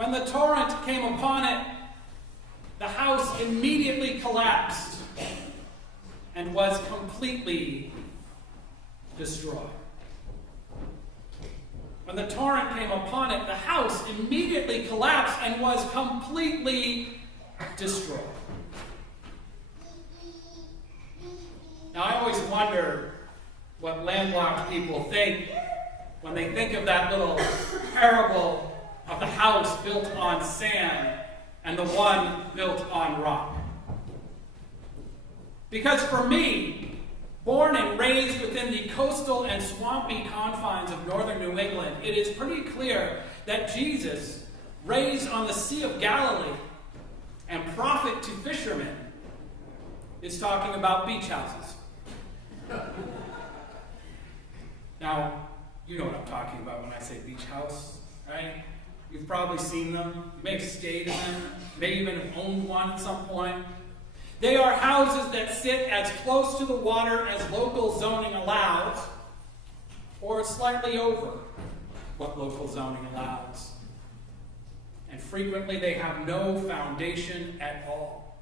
When the torrent came upon it, the house immediately collapsed and was completely destroyed. When the torrent came upon it, the house immediately collapsed and was completely destroyed. Now, I always wonder what landlocked people think when they think of that little parable of the house built on sand and the one built on rock. Because for me, born and raised within the coastal and swampy confines of northern New England, it is pretty clear that Jesus, raised on the Sea of Galilee and prophet to fishermen, is talking about beach houses. Now, you know what I'm talking about when I say beach house, right? You've probably seen them. You may have stayed in them. You may even have owned one at some point. They are houses that sit as close to the water as local zoning allows, or slightly over what local zoning allows. And frequently they have no foundation at all,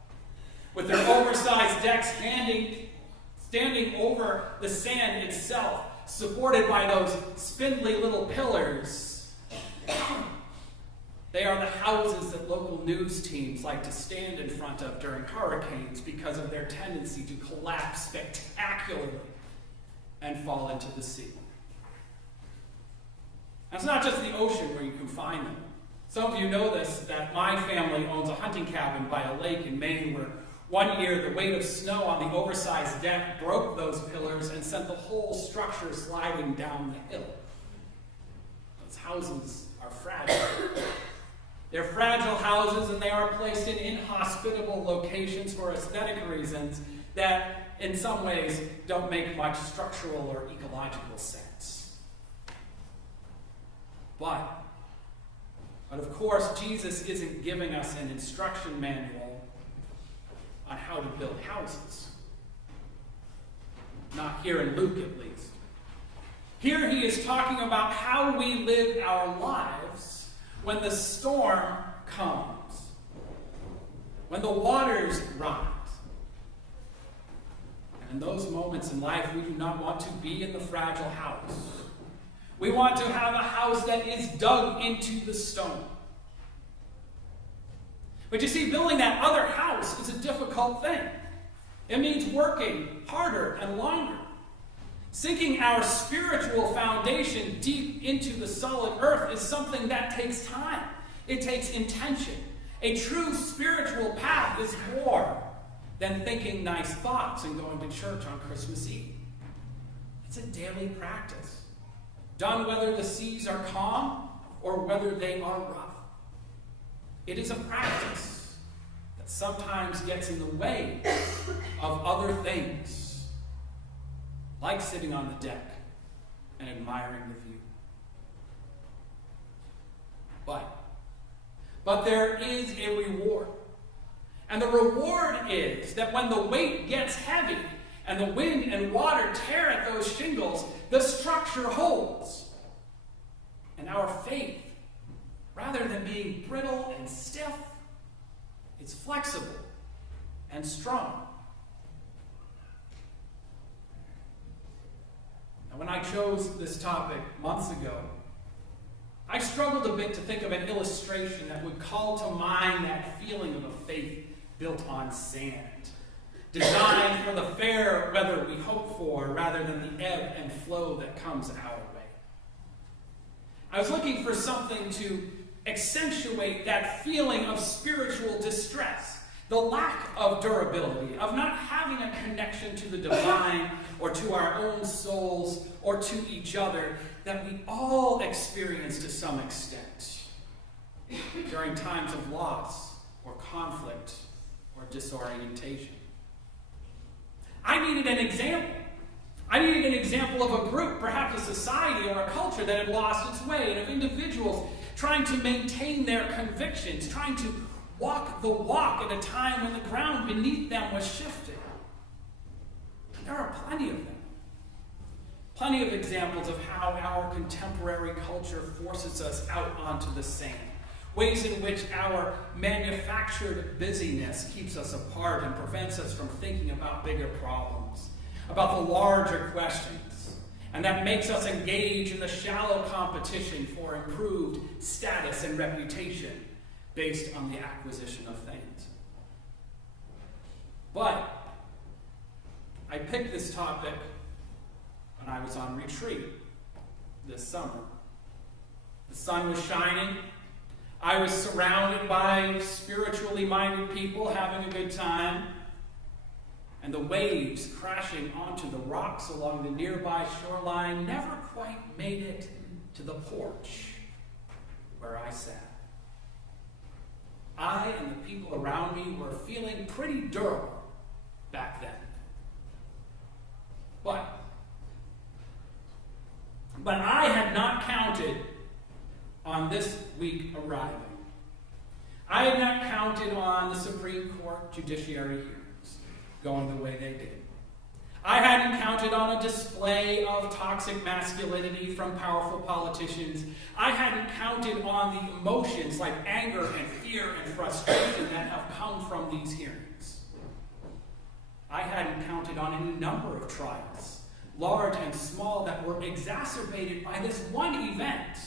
with their oversized decks standing over the sand itself, supported by those spindly little pillars. They are the houses that local news teams like to stand in front of during hurricanes because of their tendency to collapse spectacularly and fall into the sea. And it's not just the ocean where you can find them. Some of you know this, that my family owns a hunting cabin by a lake in Maine where one year the weight of snow on the oversized deck broke those pillars and sent the whole structure sliding down the hill. Those houses are fragile. They're fragile houses, and they are placed in inhospitable locations for aesthetic reasons that, in some ways, don't make much structural or ecological sense. But of course, Jesus isn't giving us an instruction manual on how to build houses. Not here in Luke, at least. Here he is talking about how we live our lives when the storm comes, when the waters rise. And in those moments in life, we do not want to be in the fragile house. We want to have a house that is dug into the stone. But you see, building that other house is a difficult thing. It means working harder and longer. Sinking our spiritual foundation deep into the solid earth is something that takes time. It takes intention. A true spiritual path is more than thinking nice thoughts and going to church on Christmas Eve. It's a daily practice, done whether the seas are calm or whether they are rough. It is a practice that sometimes gets in the way of other things, like sitting on the deck and admiring the view. But there is a reward. And the reward is that when the weight gets heavy and the wind and water tear at those shingles, the structure holds. And our faith, rather than being brittle and stiff, is flexible and strong. Now, when I chose this topic months ago, I struggled a bit to think of an illustration that would call to mind that feeling of a faith built on sand, designed for the fair weather we hope for rather than the ebb and flow that comes our way. I was looking for something to accentuate that feeling of spiritual distress, the lack of durability, of not having a connection to the divine or to our own souls or to each other that we all experience to some extent during times of loss or conflict or disorientation. I needed an example. I needed an example of a group, perhaps a society or a culture that had lost its way, and of individuals trying to maintain their convictions, trying to walk the walk at a time when the ground beneath them was shifting. And there are plenty of them. Plenty of examples of how our contemporary culture forces us out onto the sand, ways in which our manufactured busyness keeps us apart and prevents us from thinking about bigger problems, about the larger questions, and that makes us engage in the shallow competition for improved status and reputation based on the acquisition of things. But I picked this topic when I was on retreat this summer. The sun was shining. I was surrounded by spiritually minded people having a good time. And the waves crashing onto the rocks along the nearby shoreline never quite made it to the porch where I sat. I and the people around me were feeling pretty durable back then. But I had not counted on this week arriving. I had not counted on the Supreme Court judiciary hearings going the way they did. I hadn't counted on a display of toxic masculinity from powerful politicians. I hadn't counted on the emotions like anger and fear and frustration that have come from these hearings. I hadn't counted on any number of trials, large and small, that were exacerbated by this one event,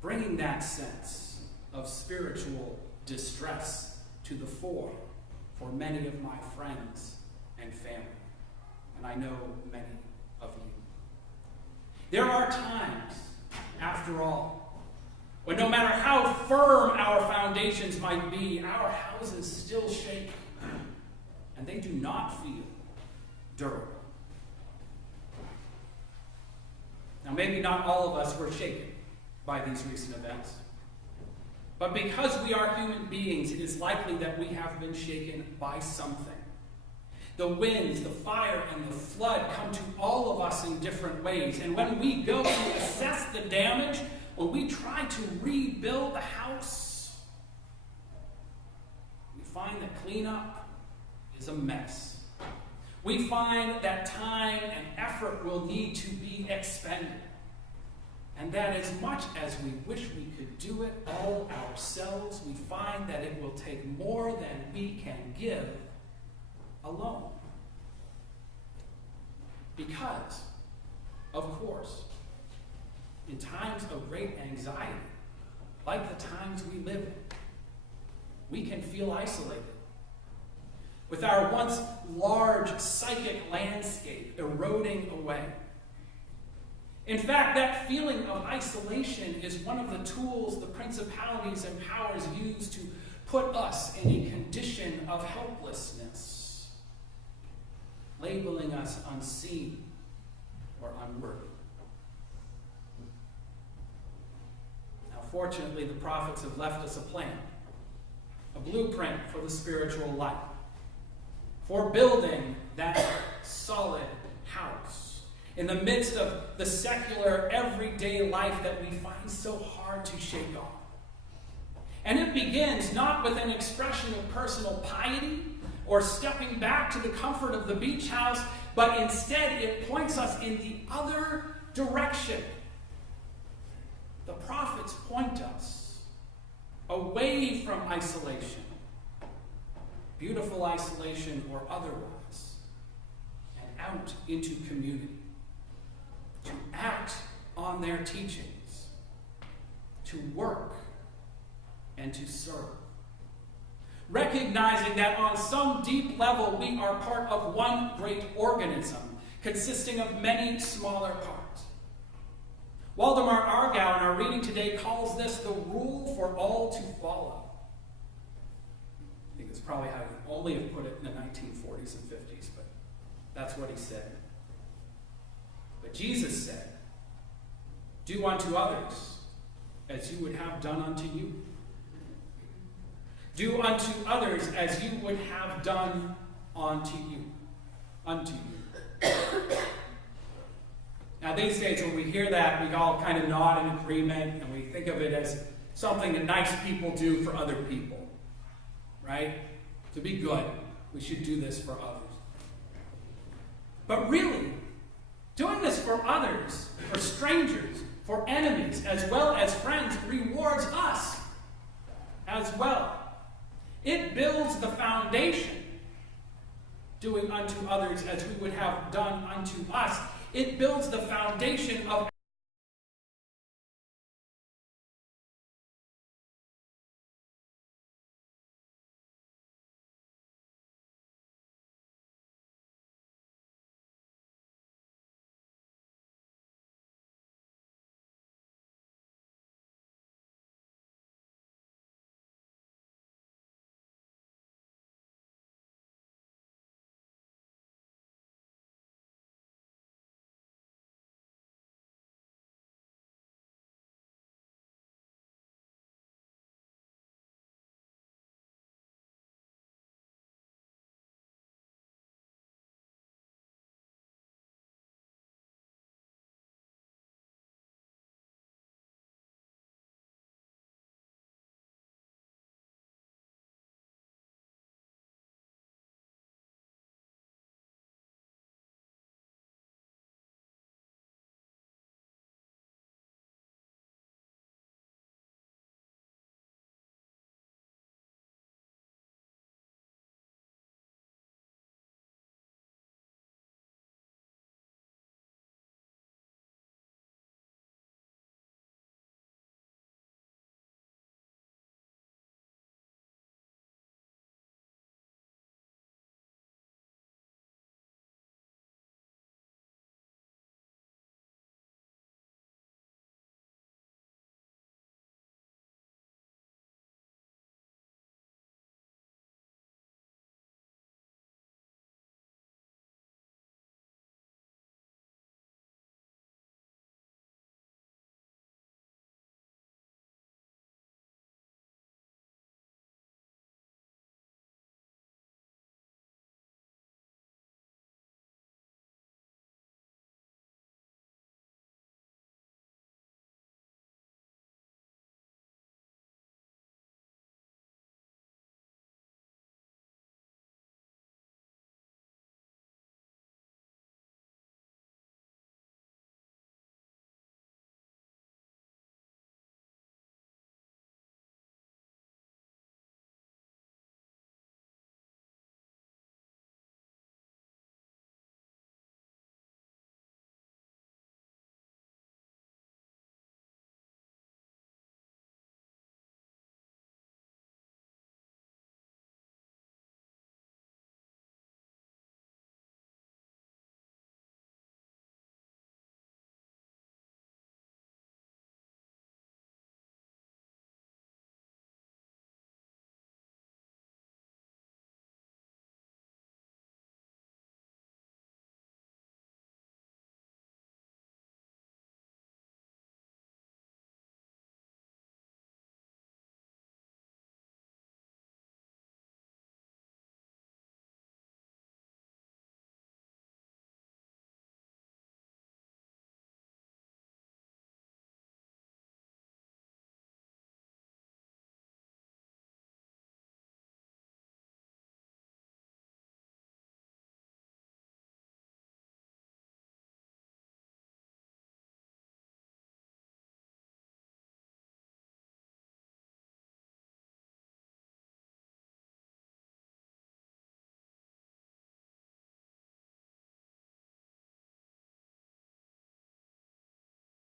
bringing that sense of spiritual distress to the fore for many of my friends and family. And I know many of you. There are times, after all, when no matter how firm our foundations might be, our houses still shake, and they do not feel durable. Now, maybe not all of us were shaken by these recent events. But because we are human beings, it is likely that we have been shaken by something. The winds, the fire, and the flood come to all of us in different ways. And when we go to assess the damage, when we try to rebuild the house, we find that cleanup is a mess. We find that time and effort will need to be expended. And that as much as we wish we could do it all ourselves, we find that it will take more than we can give alone. Because, of course, in times of great anxiety, like the times we live in, we can feel isolated. With our once large psychic landscape eroding away. In fact, that feeling of isolation is one of the tools the principalities and powers use to put us in a condition of helplessness, labeling us unseen or unworthy. Now, fortunately, the prophets have left us a plan, a blueprint for the spiritual life, for building that solid house in the midst of the secular, everyday life that we find so hard to shake off. And it begins not with an expression of personal piety or stepping back to the comfort of the beach house, but instead it points us in the other direction. The prophets point us away from isolation, beautiful isolation or otherwise, and out into community, to act on their teachings, to work and to serve. Recognizing that on some deep level we are part of one great organism consisting of many smaller parts. Waldemar Argau in our reading today calls this the rule for all to follow. I think that's probably how he only have put it in the 1940s and 50s, but that's what he said. But Jesus said, "Do unto others as you would have done unto you. Do unto others as you would have done unto you." Now these days when we hear that, we all kind of nod in agreement and we think of it as something that nice people do for other people. Right? To be good, we should do this for others. But really, doing this for others, for strangers, for enemies as well as friends rewards us as well. It builds the foundation, doing unto others as we would have done unto us. It builds the foundation of